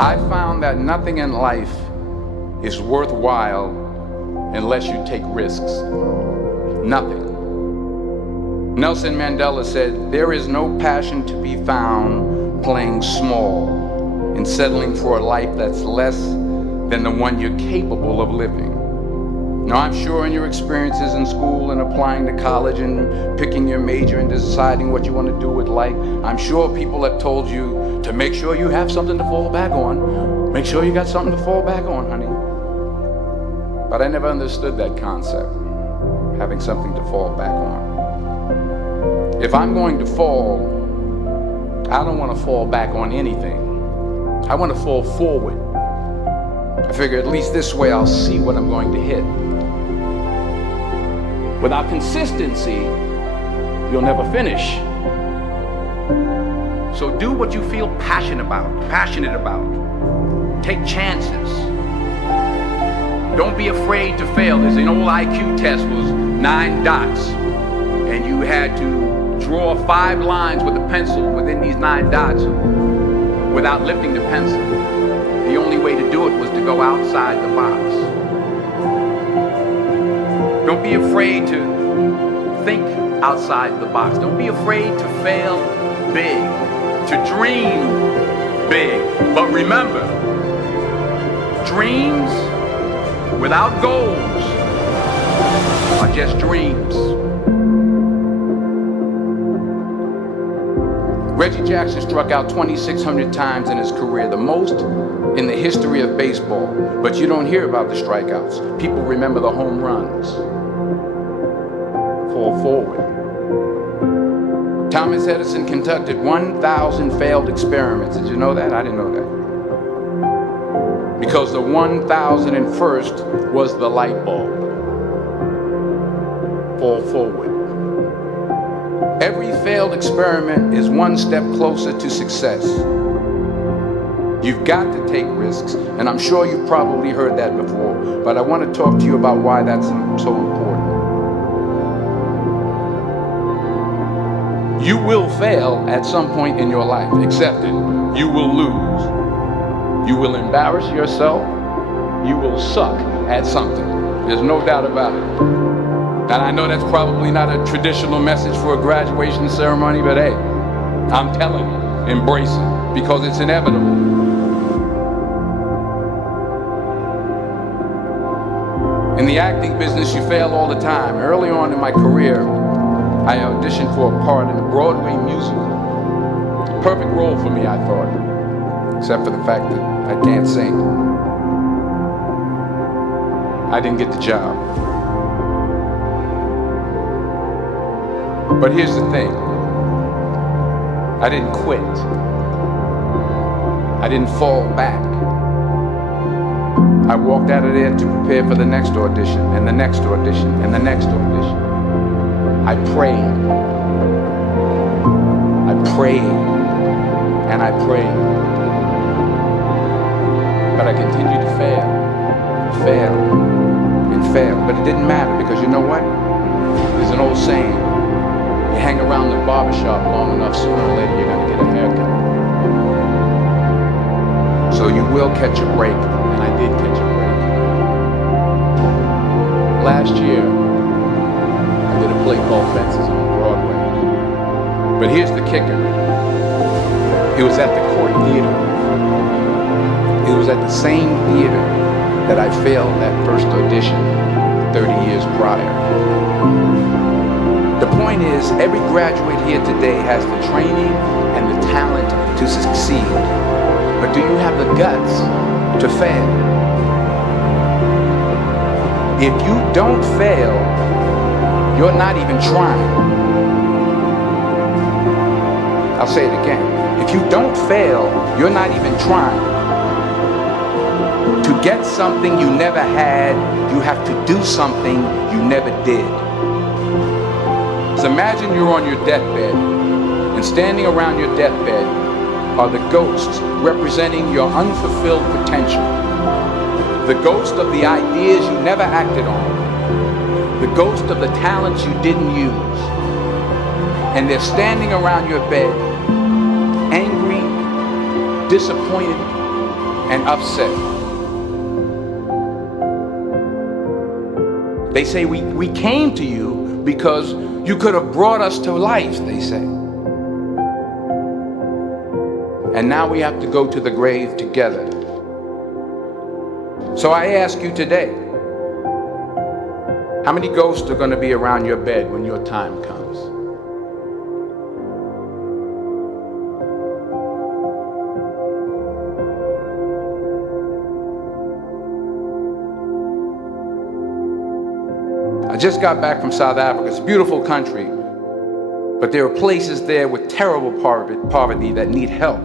I found that nothing in life is worthwhile unless you take risks. Nothing. Nelson Mandela said, "There is no passion to be found playing small and settling for a life that's less than the one you're capable of living." Now, I'm sure in your experiences in school and applying to college and picking your major and deciding what you want to do with life, I'm sure people have told you to make sure you have something to fall back on. Make sure you got something to fall back on, honey. But I never understood that concept, having something to fall back on. If I'm going to fall, I don't want to fall back on anything. I want to fall forward. I figure at least this way I'll see what I'm going to hit. Without consistency, you'll never finish. So do what you feel passionate about. Take chances. Don't be afraid to fail. There's an old IQ test was 9 dots, and you had to draw 5 lines with a pencil within these 9 dots without lifting the pencil. The only way to do it was to go outside the box. Don't be afraid to think outside the box. Don't be afraid to fail big, to dream big. But remember, dreams without goals are just dreams. Reggie Jackson struck out 2,600 times in his career, the most in the history of baseball. But you don't hear about the strikeouts. People remember the home runs. Fall forward. Thomas Edison conducted 1,000 failed experiments. Did you know that? I didn't know that. Because the 1,001st was the light bulb. Fall forward. Every failed experiment is one step closer to success. You've got to take risks, and I'm sure you've probably heard that before, but I want to talk to you about why that's so important. You will fail at some point in your life. Accept it. You will lose. You will embarrass yourself. You will suck at something. There's no doubt about it. And I know that's probably not a traditional message for a graduation ceremony, but hey, I'm telling you, embrace it, because it's inevitable. In the acting business, you fail all the time. Early on in my career, I auditioned for a part in a Broadway musical. Perfect role for me, I thought, except for the fact that I can't sing. I didn't get the job. But here's the thing. I didn't quit. I didn't fall back. I walked out of there to prepare for the next audition, and the next audition, and the next audition. I prayed. I prayed. And I prayed. But I continued to fail. And fail. But it didn't matter, because you know what? There's an old saying. You hang around the barbershop long enough, sooner or later you're going to get a haircut. So you will catch a break, and I did catch a break. Last year, I did a play called Fences on Broadway. But here's the kicker. It was at the Court Theater. It was at the same theater that I failed that first audition 30 years prior. The point is, every graduate here today has the training and the talent to succeed. But do you have the guts to fail? If you don't fail, you're not even trying. I'll say it again. If you don't fail, you're not even trying. To get something you never had, you have to do something you never did. So imagine you're on your deathbed, and standing around your deathbed are the ghosts representing your unfulfilled potential. The ghost of the ideas you never acted on. The ghost of the talents you didn't use. And they're standing around your bed, angry, disappointed, and upset. They say we came to you because you could have brought us to life, they say. And now we have to go to the grave together. So I ask you today, how many ghosts are going to be around your bed when your time comes? I just got back from South Africa. It's a beautiful country, but there are places there with terrible poverty that need help.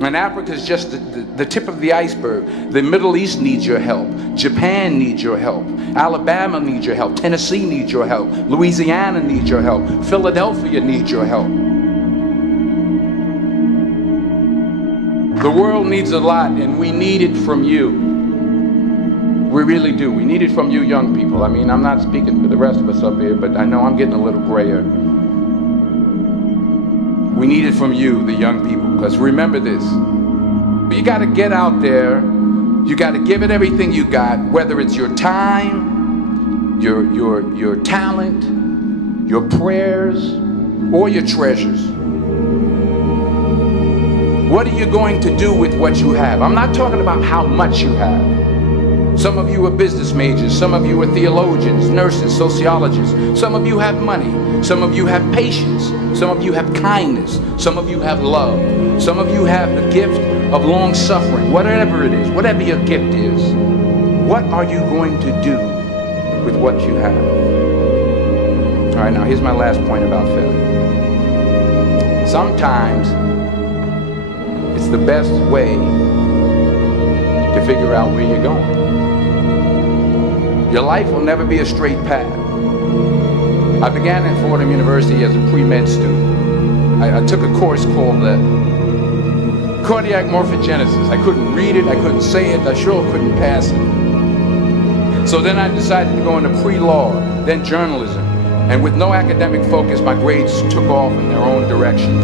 And Africa is just the tip of the iceberg. The Middle East needs your help. Japan needs your help. Alabama needs your help. Tennessee needs your help. Louisiana needs your help. Philadelphia needs your help. The world needs a lot, and we need it from you. We really do. We need it from you young people. I mean, I'm not speaking for the rest of us up here, but I know I'm getting a little grayer. We need it from you, the young people, because remember this. You got to get out there. You got to give it everything you got, whether it's your time, your talent, your prayers, or your treasures. What are you going to do with what you have? I'm not talking about how much you have. Some of you are business majors, some of you are theologians, nurses, sociologists. Some of you have money, some of you have patience, some of you have kindness, some of you have love, some of you have the gift of long suffering. Whatever it is, whatever your gift is, what are you going to do with what you have? All right, now here's my last point about failure. Sometimes it's the best way to figure out where you're going. Your life will never be a straight path. I began at Fordham University as a pre-med student. I took a course called cardiac morphogenesis. I couldn't read it, I couldn't say it, I sure couldn't pass it. So then I decided to go into pre-law, then journalism. And with no academic focus, my grades took off in their own direction.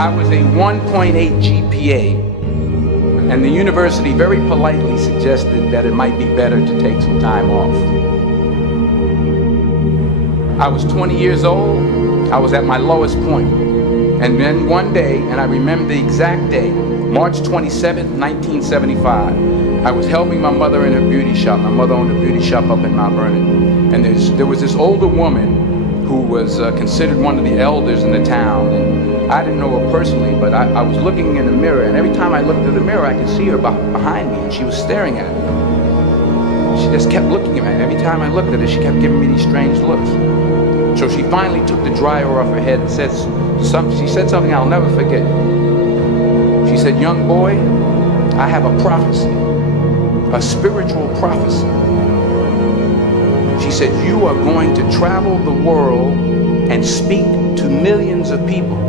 I was a 1.8 GPA. And the university very politely suggested that it might be better to take some time off. I was 20 years old. I was at my lowest point. And then one day, and I remember the exact day, March 27th, 1975, I was helping my mother in her beauty shop. My mother owned a beauty shop up in Mount Vernon. And there was this older woman who was considered one of the elders in the town. And I didn't know her personally, but I was looking in the mirror, and every time I looked in the mirror, I could see her behind me, and she was staring at me. She just kept looking at me. Every time I looked at her, she kept giving me these strange looks. So she finally took the dryer off her head and said something I'll never forget. She said, "Young boy, I have a prophecy, a spiritual prophecy." She said, "You are going to travel the world and speak to millions of people."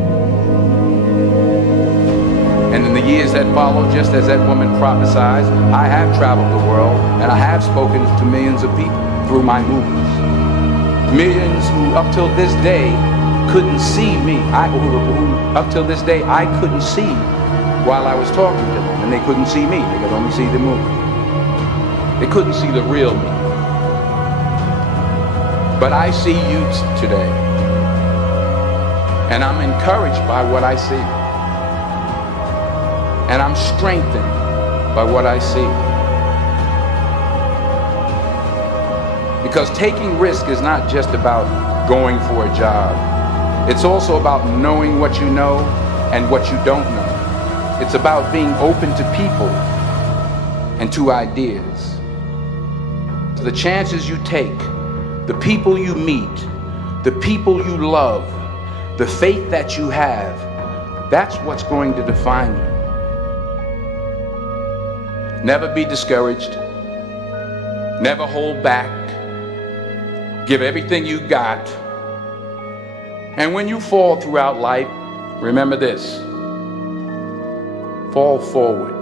And in the years that followed, just as that woman prophesied, I have traveled the world and I have spoken to millions of people through my movements. Millions who up till this day couldn't see me. Who up till this day I couldn't see while I was talking to them, and they couldn't see me. They could only see the movement. They couldn't see the real me. But I see you today, and I'm encouraged by what I see. And I'm strengthened by what I see. Because taking risk is not just about going for a job. It's also about knowing what you know and what you don't know. It's about being open to people and to ideas. The chances you take, the people you meet, the people you love, the faith that you have, that's what's going to define you. Never be discouraged. Never hold back. Give everything you got. And when you fall throughout life, remember this: fall forward.